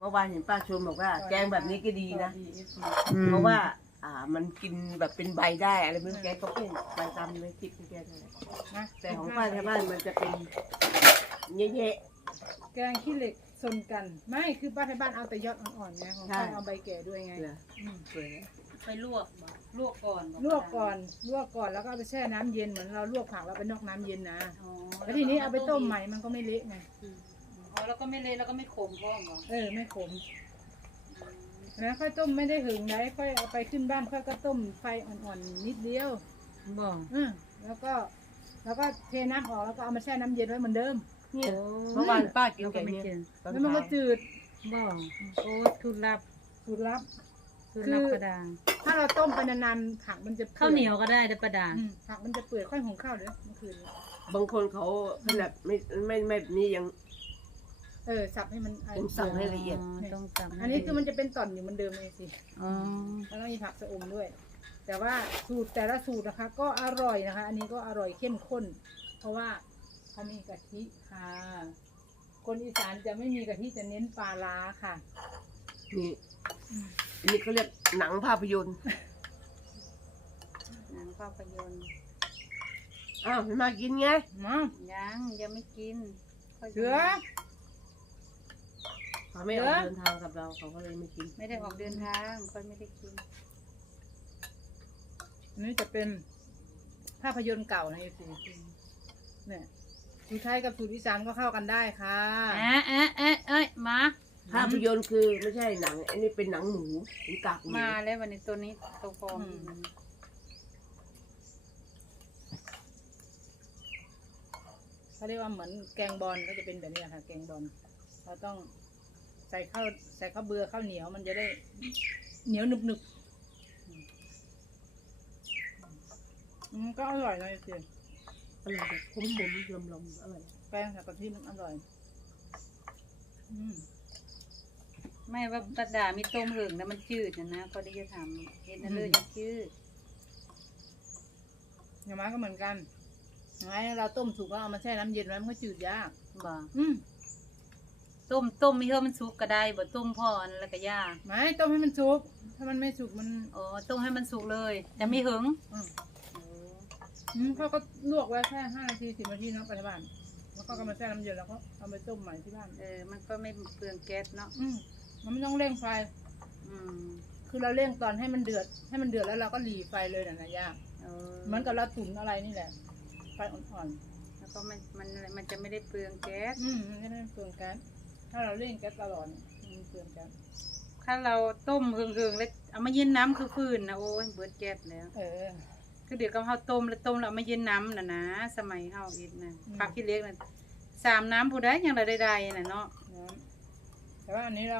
เมื่อวานเห็นป้าชมบอกว่าแกงแบบนี้ก็ดีนะเพราะว่ามันกินแบบเป็นใบได้อะไรไม่รู้แกก็พูดใบตามในคลิปแกนั่นแหละนะแต่ของป้าที่บ้านมันจะเป็นเยอะๆแกงขี้เหล็กชนกันไม่คือป้าที่บ้านเอาแต่ยอดอ่อนๆไงของป้าเอาใบแก่ด้วยไงสวยไปลวกก่อนลวกก่อนแล้วก็เอาไปแช่น้ำเย็นเหมือนเราลวกผักเราไปนอกน้ำเย็นนะแล้วทีนี้เอาไปต้มใหม่มันก็ไม่เละไงแล้วก็ไม่เละแล้วก็ไม่ขมพ่อหรอไม่ขมนะค่อยต้มไม่ได้หึงได้ค่อยเอาไปขึ้นบ้านค่อยก็ต้มไฟอ่อนๆนิดเดียวบอกแล้วก็เทน้ำออกแล้วก็เอามาแช่น้ำเย็นไว้เหมือนเดิมเนี่ยเมื่อวานป้ากินแกงเนี่ยแล้วมันก็จืดบอกโอ้สูตรลับกระดางถ้าเราต้มไปนานๆผักมันจะข้าวเหนียวก็ได้แต่ประดางผักมันจะเปื่อยค่อยหุงข้าวเดี๋ยวเมื่อคืนบางคนเขาขนาดไม่นี่ยังสับให้มันสับให้ละเอียดต้องสับอันนี้คือมันจะเป็นต่อนอยู่เหมือนเดิมเลยสิแล้วมีผักชะอมด้วยแต่ว่าสูตรแต่ละสูตรนะคะก็อร่อยนะคะอันนี้ก็อร่อยเข้มข้นเพราะว่าเขามีกะทิค่ะคนอีสานจะไม่มีกะทิจะเน้นปลาร้าค่ะนี่เขาเรียกหนังภาพยนตร์ไม่มากินไงยังไม่กินเสือเขาไม่ออกเดินทางกับเราเขาก็เลยไม่กินไม่ได้ออกเดินทางเขาไม่ได้กินนี่จะเป็นภาพยนตร์เก่านะยูซีเนี่ยสูตรไทยกับสูตรอีสานก็เข้ากันได้ค่ะมาภาพยนตร์คือไม่ใช่หนังอันนี้เป็นหนังหมูเป็นกากหมูมาแล้ววันนี้ตัวนี้ตัวฟองเขาเรียกว่าเหมือนแกงบอลก็จะเป็นแบบนี้ค่ะแกงบอลเราต้องใส่ข้าวเบื่อข้าวเหนียวมันจะได้เหนียวหนึบก็อร่อยเลยสิอร่อยแบบขมๆลมๆอร่อยแกงกับกะทิมันอร่อยไม่ว่าปลาดามีต้มหึงแล้วมันจืดนะพอได้จะทำเห็นนั่นเลยจืดอย่างนั้นก็เหมือนกันไงเราต้มสุกแล้วเอามาแช่น้ำเย็นไว้มันก็จืดยากบ่ต้มไม่เท่ามันสุกก็ได้บ่ต้มพอแล้วก็ยากไม่ต้มให้มันสุกถ้ามันไม่สุกมันต้มให้มันสุกเลยแต่ไม่หึงเขาก็ลวกไว้แค่5 นาที 10 นาทีเนาะไปที่บ้านแล้วก็มาแช่น้ำเย็นแล้วก็เอาไปต้มใหม่ที่บ้านมันก็ไม่เปลืองแก๊สเนาะมันไม่ต้องเร่งไฟคือเราเร่งตอนให้มันเดือดแล้วเราก็หลีไฟเลยนะย่าเหมือนกับเราตุ๋นอะไรนี่แหละไฟอ่อนๆแล้วก็มันจะไม่ได้เปลืองแก๊สมันไม่ได้เปลืองแก๊สถ้าเราเร่งแก๊สตลอดมันเปลืองแก๊สถ้าเราต้มหึงๆแล้วเอามาเย็นน้ำคือฟืนนะโอ้ยเบิดแก๊สแล้วคือเดี๋ยวก็เฮาต้มแล้วมาเย็นน้ำนะสมัยเฮาอีกนะผักที่เล็กนะ3 น้ำผู้ใดยังได้ใดๆน่ะเนาะแต่ว่าอันนี้เร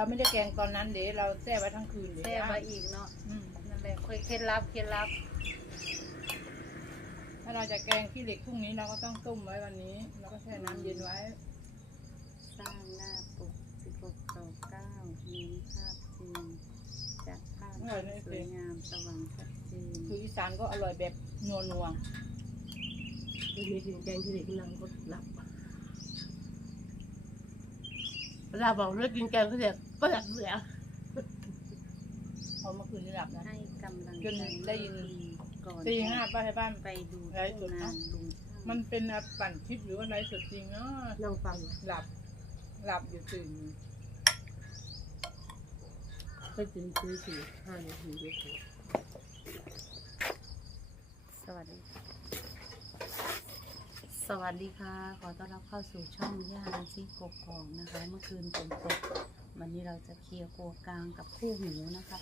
าไม่ได้แกงตอนนั้นเดี๋ยวเราแช่ไว้ทั้งคืนแช่ไว้อีกเนาะนั่นแหละเคล็ดลับถ้าเราจะแกงขี้เหล็กพรุ่งนี้เราก็ต้องต้มไว้วันนี้แล้วก็แช่น้ำเย็นไว้สร้างหน้าปก16:9มีภาพจริงจากภาพสวยงามสว่างชัดเจนคืออีสานก็อร่อยแบบนัวทีนี้กินแกงขี้เหล็กนั่งก็หลับเวลาบอกเลิกกินแกงขี้เหล็กก็หลับเสียพอเมื่อคืนนี้หลับนะให้กำลังจนได้ยินก่อนตี 5ป้าให้บ้านไปดูไลฟ์สดนะมันเป็นปั่นคลิปหรือว่าไลฟ์สดจริงเนาะนั่งฟังหลับอยู่ตื่นก็ตื่น5 นาทีก็ถึงสวัสดีค่ะขอต้อนรับเข้าสู่ช่องย่าซีกกอกนะคะเมื่อคืนฝนตกวันนี้เราจะเคลียร์ครัวกลางกับคู่หูนะคะ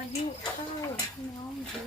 อายุเข้าน้องดู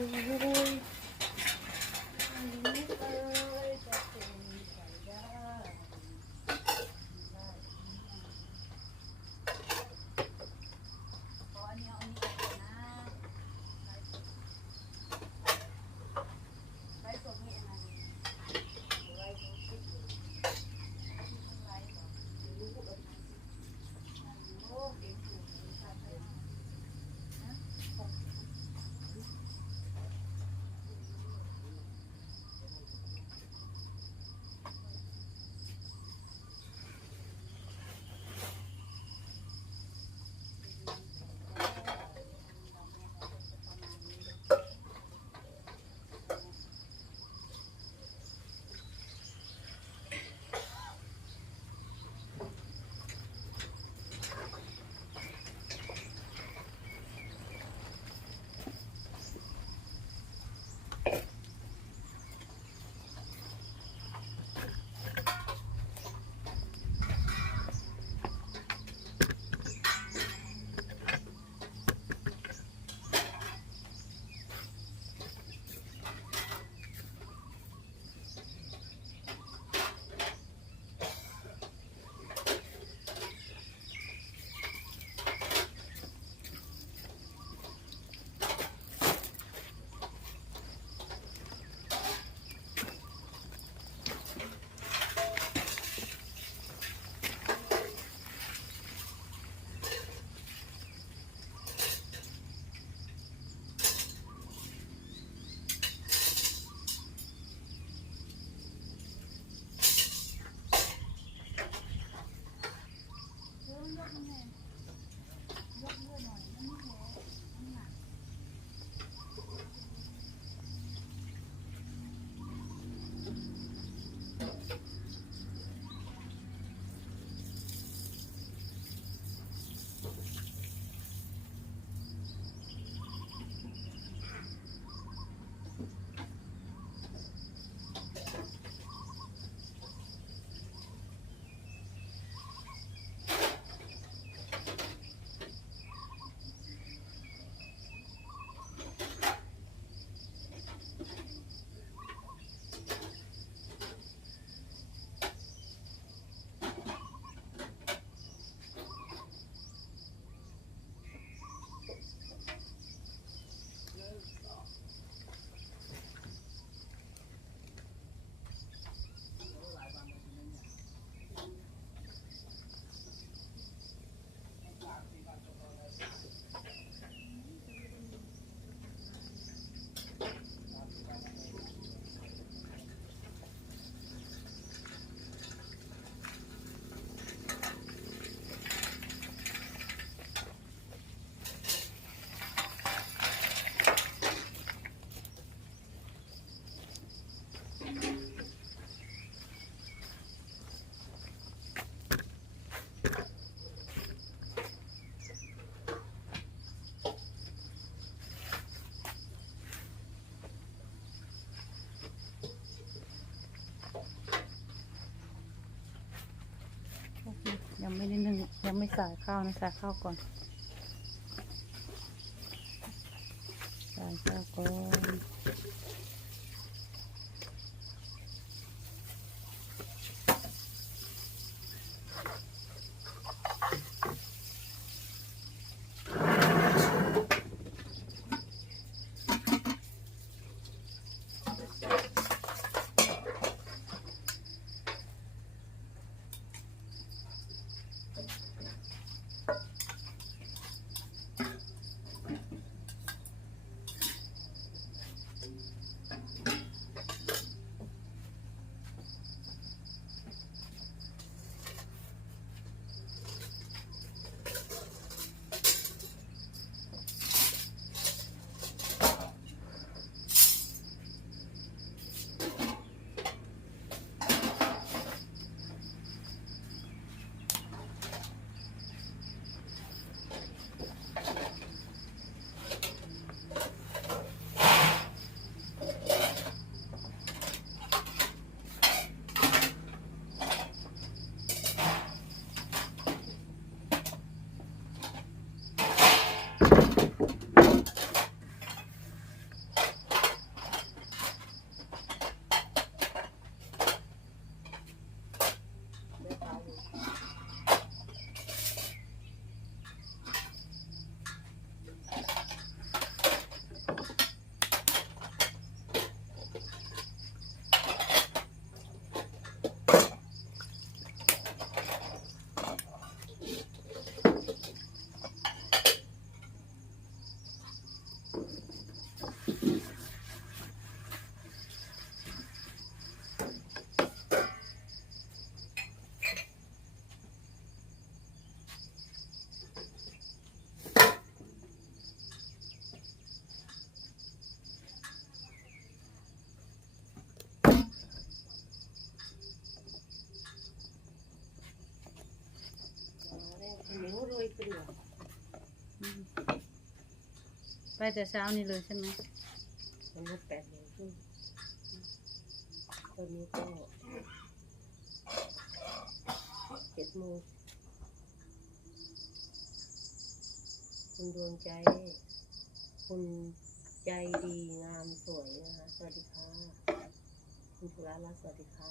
ยังไม่ได้นึ่งยังไม่ใส่ข้าวนะใส่ข้าวก่อนใส่ข้าวก่อนไปแต่เช้านี่เลยใช่ไหมมันก็8 โมงครึ่งตอนนี้ก็7 โมงคุณดวงใจคุณใจดีงามสวยนะคะสวัสดีค่ะคุณธุระรัตน์สวัสดีค่ะ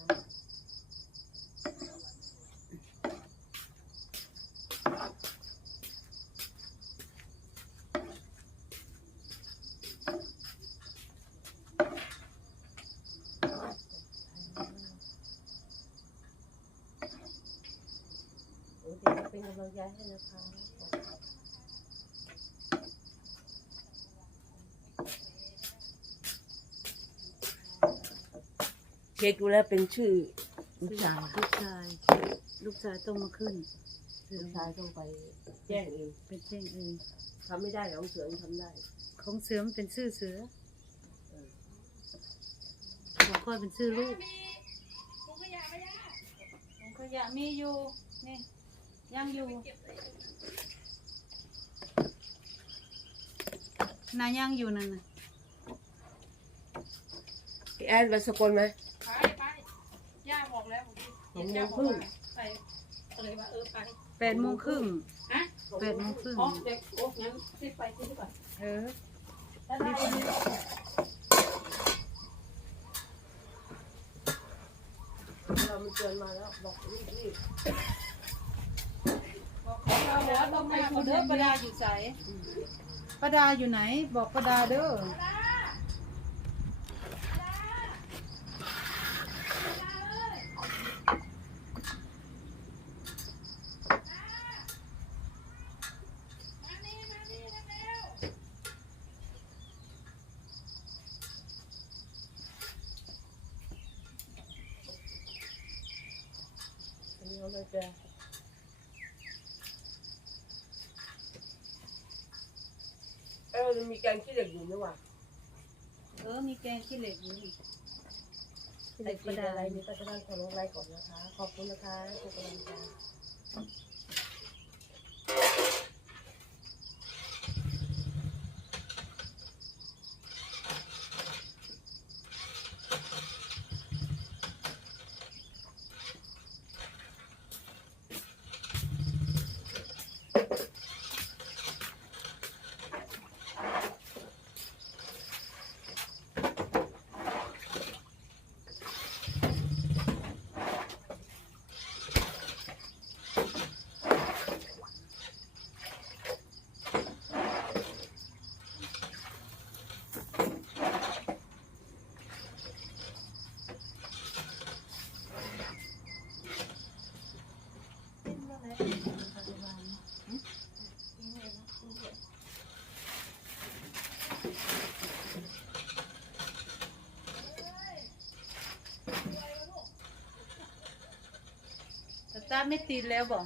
เป็นกำลังใจให้นะคะเช็คดูแล้วเป็นชื่อลูกชายต้องมาขึ้นลูกชายต้องไปแจ้งเอง เป็นแจ้งเองทำไม่ได้ของเสือทำได้ของเสือมันเป็นชื่อเสือของค่อยเป็นชื่อลูกของขยะมีอยู่นี่ยังอยู่นายังอยู่นั่นน่ะพี่แอนไปสกลไหมไปย่าบอกแล้วย่าบอกว่าไปเลยว่าไป8:30ฮะ8:30อ๋อเด็กโอ้งั้นรีบไปที่นี่ก่อนรีบไปเรามันเตือนมาแล้วบอกรีบเราบอกต้องไปคนเด้อประดาอยู่ไสประดาอยู่ไหนบอกประดาเด้อเราเลยจะมีแกงขี้เหล็กอยู่นี่หว่ามีแกงขี้เหล็กอยู่ขี้เหล็กเป็นอะไรนี่ก็จะนั่งขอลงไลน์ก่อนนะคะขอบคุณนะคะทุกกำลังใจ ตาไม่ติดแล้วบอก